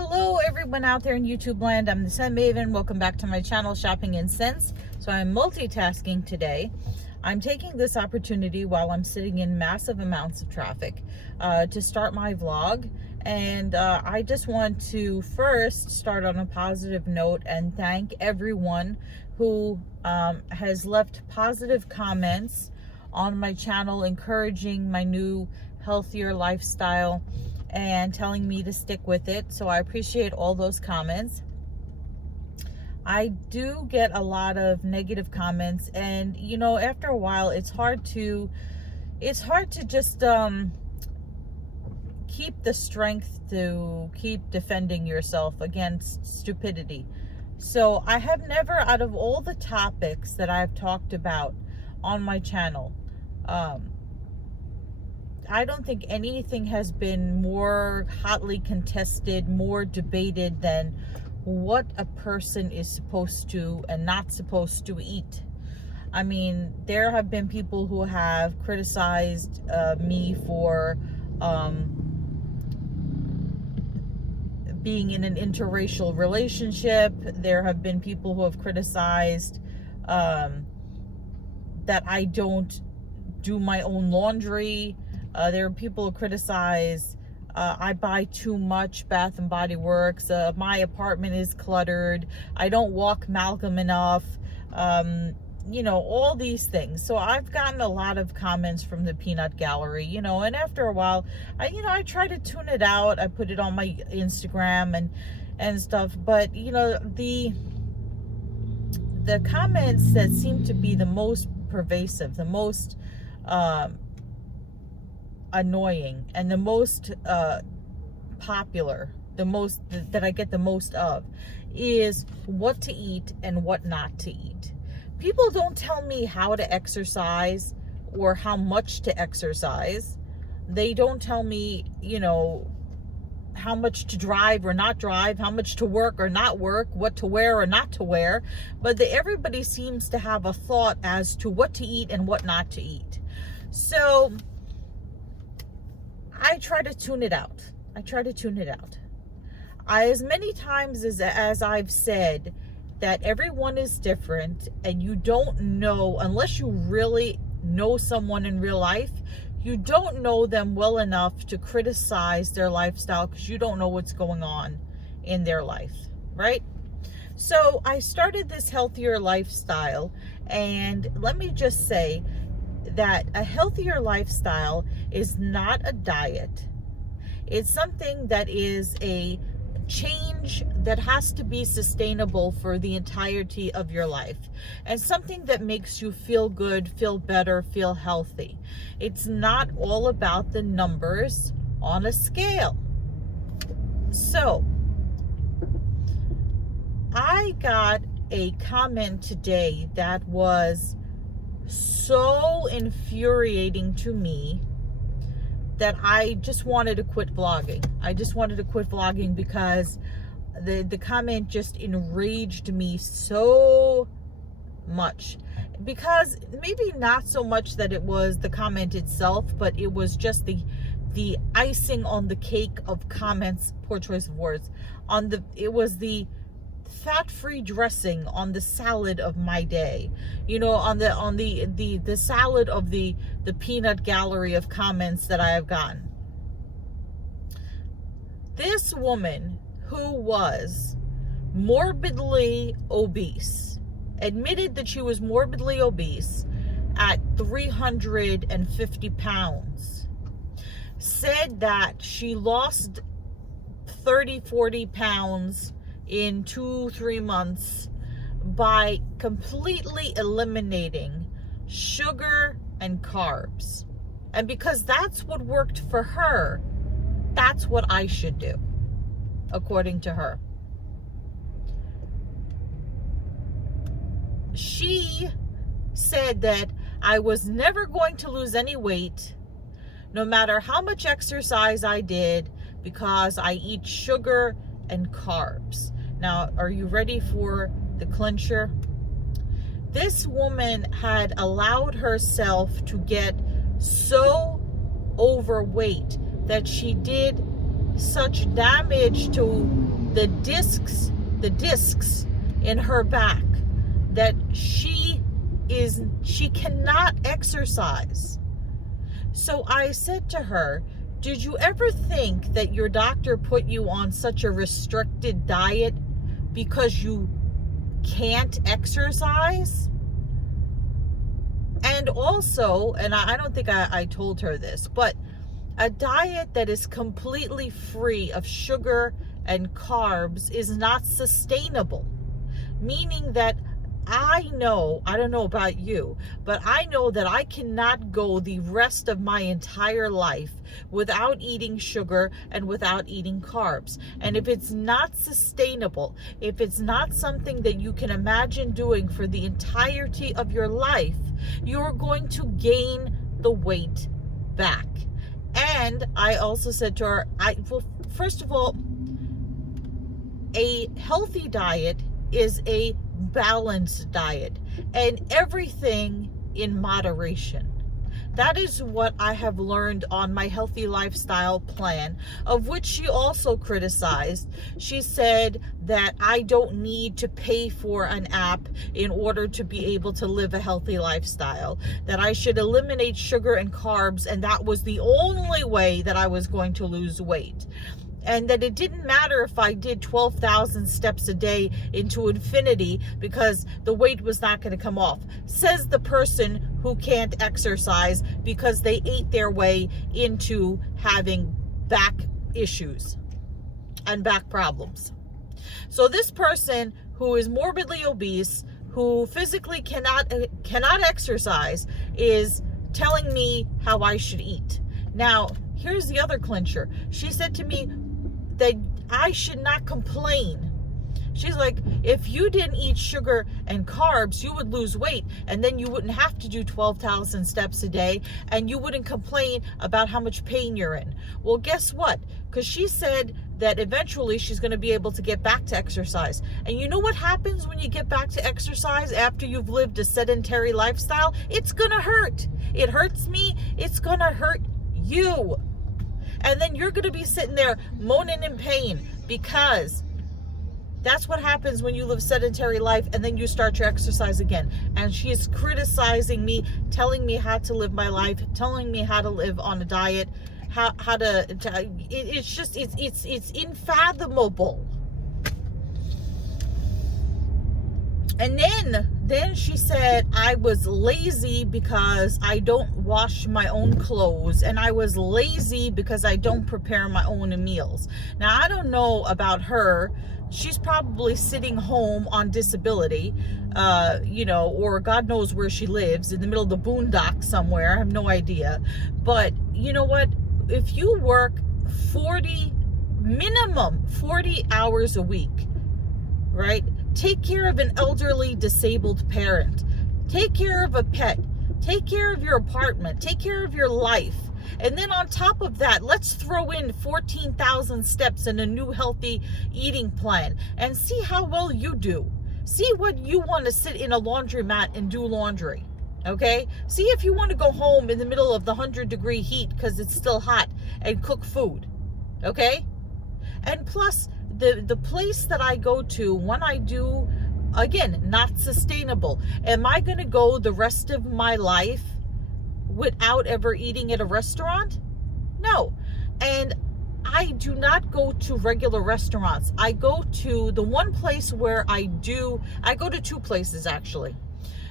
Hello everyone out there in YouTube land. I'm the Scent Maven. Welcome back to my channel, Shopping in Scents. So I'm multitasking today. I'm taking this opportunity while I'm sitting in massive amounts of traffic to start my vlog. And I just want to first start on a positive note and thank everyone who has left positive comments on my channel, encouraging my new healthier lifestyle and telling me to stick with it. So I appreciate all those comments. I do get a lot of negative comments, and you know, after a while it's hard to just keep the strength to keep defending yourself against stupidity. So I have never, out of all the topics that I've talked about on my channel, I don't think anything has been more hotly contested, more debated than what a person is supposed to and not supposed to eat. I mean, there have been people who have criticized me for being in an interracial relationship. There have been people who have criticized that I don't do my own laundry. There are people who criticize I buy too much Bath and Body Works. My apartment is cluttered. I don't walk Malcolm enough. You know, all these things. So I've gotten a lot of comments from the peanut gallery, you know, and after a while, I try to tune it out. I put it on my Instagram and stuff. But, you know, the comments that seem to be the most pervasive, the most annoying, and the most popular, the most that I get the most of, is what to eat and what not to eat. People don't tell me how to exercise or how much to exercise. They don't tell me, you know, how much to drive or not drive, how much to work or not work, what to wear or not to wear. But everybody seems to have a thought as to what to eat and what not to eat. So I try to tune it out. As many times as I've said that everyone is different, and you don't know, unless you really know someone in real life, you don't know them well enough to criticize their lifestyle, because you don't know what's going on in their life, right? So I started this healthier lifestyle, and let me just say that a healthier lifestyle is not a diet. It's something that is a change that has to be sustainable for the entirety of your life, and something that makes you feel good, feel better, feel healthy. It's not all about the numbers on a scale. So I got a comment today that was so infuriating to me that I just wanted to quit vlogging. I just wanted to quit vlogging because the comment just enraged me so much. Because maybe not so much that it was the comment itself, but it was just the icing on the cake of comments, poor choice of words, it was the fat-free dressing on the salad of my day, you know, on the salad of the peanut gallery of comments that I have gotten. This woman, who was morbidly obese, admitted that she was morbidly obese at 350 pounds, said that she lost 30-40 pounds in 2-3 months by completely eliminating sugar and carbs. And because that's what worked for her, that's what I should do, according to her. She said that I was never going to lose any weight, no matter how much exercise I did, because I eat sugar and carbs. Now, are you ready for the clincher? This woman had allowed herself to get so overweight that she did such damage to the discs in her back, that she cannot exercise. So I said to her, did you ever think that your doctor put you on such a restricted diet because you can't exercise? And also, and I don't think I told her this, but a diet that is completely free of sugar and carbs is not sustainable. Meaning that I don't know about you, but I know that I cannot go the rest of my entire life without eating sugar and without eating carbs. And if it's not sustainable, if it's not something that you can imagine doing for the entirety of your life, you're going to gain the weight back. And I also said to her, well, first of all, a healthy diet is a balanced diet, and everything in moderation. That is what I have learned on my healthy lifestyle plan, of which she also criticized. She said that I don't need to pay for an app in order to be able to live a healthy lifestyle, that I should eliminate sugar and carbs, and that was the only way that I was going to lose weight. And that it didn't matter if I did 12,000 steps a day into infinity because the weight was not going to come off. Says the person who can't exercise because they ate their way into having back issues and back problems. So this person who is morbidly obese, who physically cannot exercise, is telling me how I should eat. Now, here's the other clincher. She said to me that I should not complain. She's like, if you didn't eat sugar and carbs, you would lose weight, and then you wouldn't have to do 12,000 steps a day, and you wouldn't complain about how much pain you're in. Well, guess what? Because she said that eventually she's going to be able to get back to exercise. And you know what happens when you get back to exercise after you've lived a sedentary lifestyle? It's going to hurt. It hurts me. It's going to hurt you. And then you're going to be sitting there moaning in pain, because that's what happens when you live sedentary life and then you start your exercise again. And she is criticizing me, telling me how to live my life, telling me how to live on a diet, it's unfathomable. And then she said I was lazy because I don't wash my own clothes, and I was lazy because I don't prepare my own meals. Now, I don't know about her. She's probably sitting home on disability, or God knows where she lives, in the middle of the boondocks somewhere. I have no idea. But you know what? If you work minimum 40 hours a week, right? Take care of an elderly disabled parent. Take care of a pet. Take care of your apartment. Take care of your life. And then on top of that, let's throw in 14,000 steps and a new healthy eating plan, and see how well you do. See what you want to sit in a laundromat and do laundry. Okay? See if you want to go home in the middle of the 100-degree heat because it's still hot and cook food. Okay? And plus, the place that I go to when I do, again, not sustainable. Am I going to go the rest of my life without ever eating at a restaurant? No. And I do not go to regular restaurants. I go to the one place where I go to two places actually.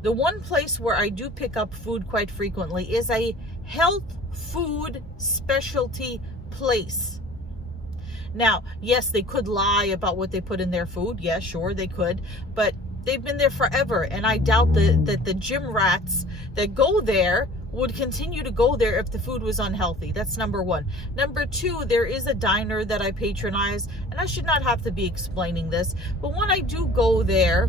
The one place where I do pick up food quite frequently is a health food specialty place. Now, yes, they could lie about what they put in their food. Yeah, sure, they could. But they've been there forever. And I doubt that the gym rats that go there would continue to go there if the food was unhealthy. That's number one. Number two, there is a diner that I patronize. And I should not have to be explaining this. But when I do go there,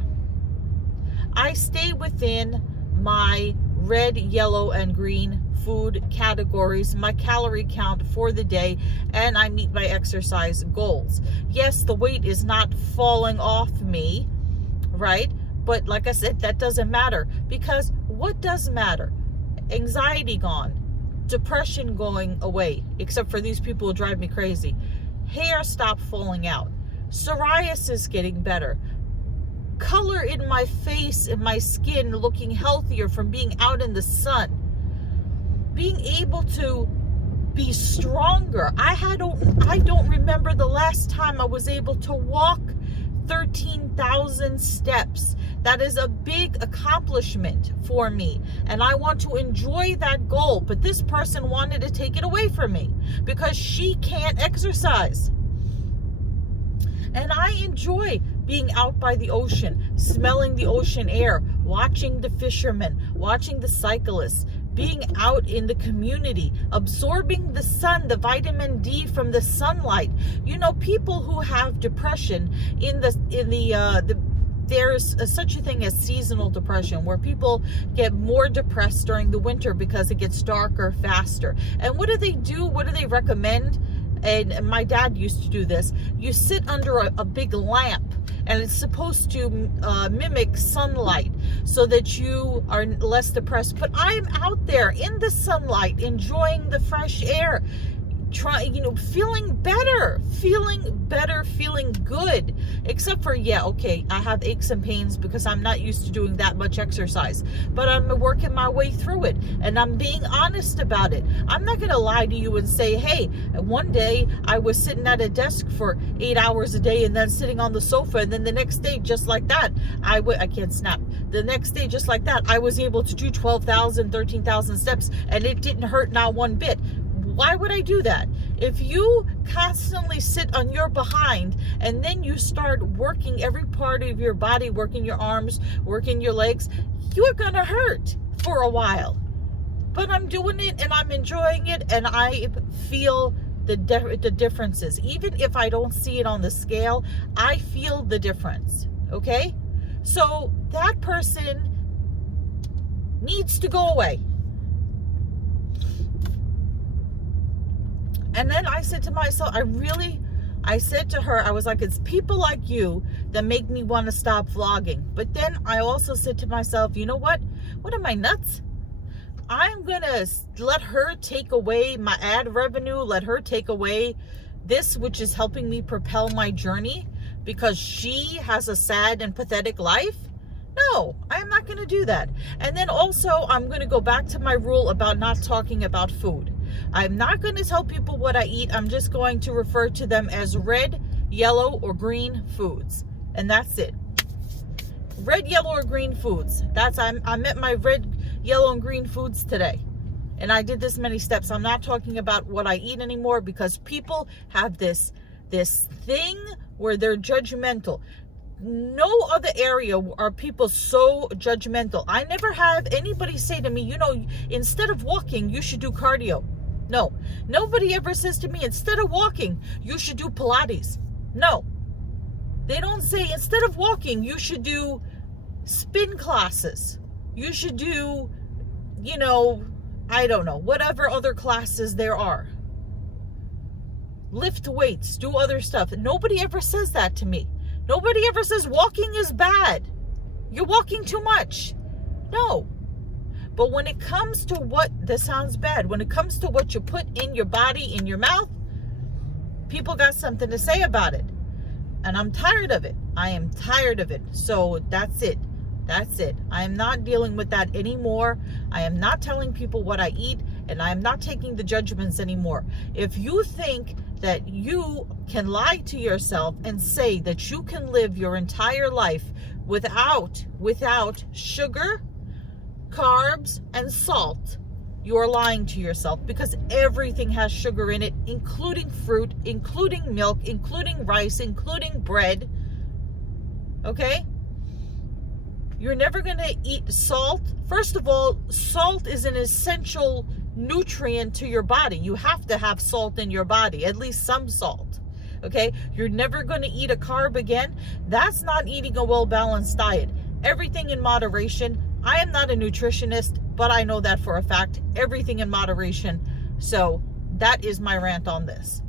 I stay within my red, yellow, and green food categories, my calorie count for the day, and I meet my exercise goals. Yes, the weight is not falling off me, right? But like I said, that doesn't matter, because what does matter? Anxiety gone, depression going away, except for these people who drive me crazy. Hair stopped falling out. Psoriasis is getting better. Color in my face and my skin looking healthier from being out in the sun. Being able to be stronger. I don't remember the last time I was able to walk 13,000 steps. That is a big accomplishment for me, and I want to enjoy that goal. But this person wanted to take it away from me because she can't exercise. And I enjoy being out by the ocean, smelling the ocean air, watching the fishermen, watching the cyclists, being out in the community, absorbing the sun, the vitamin D from the sunlight. You know, people who have depression there's such a thing as seasonal depression, where people get more depressed during the winter because it gets darker faster. And what do they do? What do they recommend? And my dad used to do this. You sit under a big lamp, and it's supposed to mimic sunlight so that you are less depressed. But I'm out there in the sunlight, enjoying the fresh air, feeling better, feeling good. Except for, I have aches and pains because I'm not used to doing that much exercise. But I'm working my way through it, and I'm being honest about it. I'm not going to lie to you and say, hey, one day I was sitting at a desk for 8 hours a day and then sitting on the sofa, and then the next day, just like that, I can't snap. The next day, just like that, I was able to do 12,000, 13,000 steps, and it didn't hurt not one bit. Why would I do that? If you constantly sit on your behind and then you start working every part of your body, working your arms, working your legs, you're going to hurt for a while. But I'm doing it and I'm enjoying it, and I feel the differences. Even if I don't see it on the scale, I feel the difference. Okay? So that person needs to go away. And then I said to myself, I said to her, I was like, it's people like you that make me want to stop vlogging. But then I also said to myself, you know what? What am I, nuts? I'm going to let her take away my ad revenue, let her take away this, which is helping me propel my journey, because she has a sad and pathetic life? No, I'm not going to do that. And then also, I'm going to go back to my rule about not talking about food. I'm not going to tell people what I eat. I'm just going to refer to them as red, yellow, or green foods. And that's it. Red, yellow, or green foods. I'm at my red, yellow, and green foods today. And I did this many steps. I'm not talking about what I eat anymore, because people have this thing where they're judgmental. No other area are people so judgmental. I never have anybody say to me, instead of walking, you should do cardio. No, nobody ever says to me, instead of walking, you should do Pilates. No, they don't say, instead of walking, you should do spin classes. You should do, I don't know, whatever other classes there are. Lift weights, do other stuff. Nobody ever says that to me. Nobody ever says walking is bad. You're walking too much. No. But when it comes to this sounds bad, when it comes to what you put in your body, in your mouth, people got something to say about it. And I'm tired of it. I am tired of it. So that's it. That's it. I am not dealing with that anymore. I am not telling people what I eat, and I am not taking the judgments anymore. If you think that you can lie to yourself and say that you can live your entire life without sugar, carbs, and salt, you are lying to yourself, because everything has sugar in it, including fruit, including milk, including rice, including bread. Okay? You're never going to eat salt. First of all, salt is an essential nutrient to your body. You have to have salt in your body, at least some salt. Okay? You're never going to eat a carb again. That's not eating a well-balanced diet. Everything in moderation. I am not a nutritionist, but I know that for a fact. Everything in moderation. So that is my rant on this.